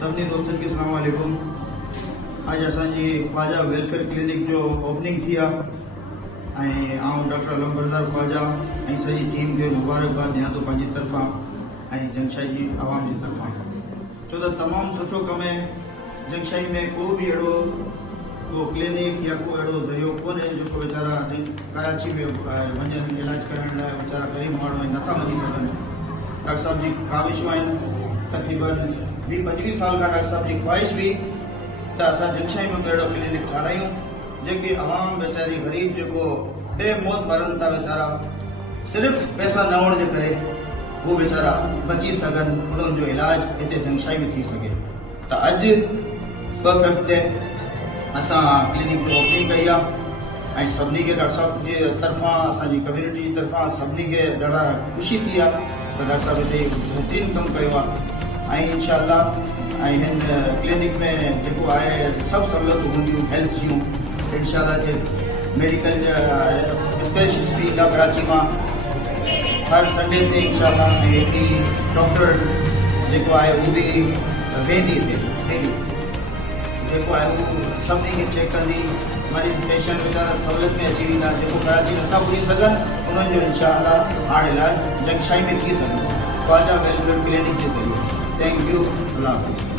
सभी दोस्तों के सलाम वालेकुम। आज असांजी ख्वाजा वेलफेयर क्लिनिक जो ओपनिंग थी आहे ऐं डॉक्टर अलमबरदार ख्वाजा ऐं सॼी टीम खे मुबारकबाद ॾियां थो पंहिंजी तरफ़ां ऐं जंगशाही जी आवाम जी तरफ़ां, छो त तमामु सुठो कमु आहे। जंगशाही में को बि अहिड़ो को क्लिनिक या को अहिड़ो ज़रियो कोन्हे जेको वीचारा कराची में वञनि इलाज कराइण लाइ वीचारा ग़रीब माण्हू नथा वञी सघनि। डॉक्टर साहब जी काविशूं आहिनि, तक़रीबन 20-25 साल खां डॉक्टर साहब जी ख्वाहिश हुई त असां जंगशाही में अहिड़ो क्लिनिक ठारायूं जेके आवाम वीचारी ग़रीब जेको बेमौत मरनि था वीचारा सिर्फ़ु पैसा न हुअण जे करे वो वीचारा बची सघनि, उन्हनि जो इलाज हिते जंगशाही में थी सघे। त अॼु 2 फरवरी ते असां क्लिनिक जो ओपनिंग कई आहे ऐं सभिनी खे डॉक्टर साहब जे तरफ़ां असांजी कम्यूनिटी जी तरफ़ां सभिनी खे ॾाढा ख़ुशी थी आहे त डॉक्टर साहब हिते बहितरीनु कमु कयो आहे ऐं इंशाअल्लाह ऐं हिन क्लिनिक में जेको आहे सभु सहूलियतूं हूंदियूं हेल्थ जूं इंशाअल्लाह जे मेडिकल स्पेशलिस्ट बि ईंदा कराची मां हर संडे ते इंशाअल्लाह ऐं हिकिड़ी डॉक्टर जेको आहे उहो बि वेंदी हिते डेली जेको आहे उहो सभिनी खे चेक कंदी। मरीज़ पेशेंट वीचारा सहूलियत में अची वेंदा जेको कराची नथा पुॼी सघनि उन्हनि जो इंशाअल्लाह हाणे इलाज जंगशाही में थी सघंदो ख्वाजा वेलफेयर क्लिनिक जे ज़रिए। थैंक यू, अल्लाह हाफ़िज़।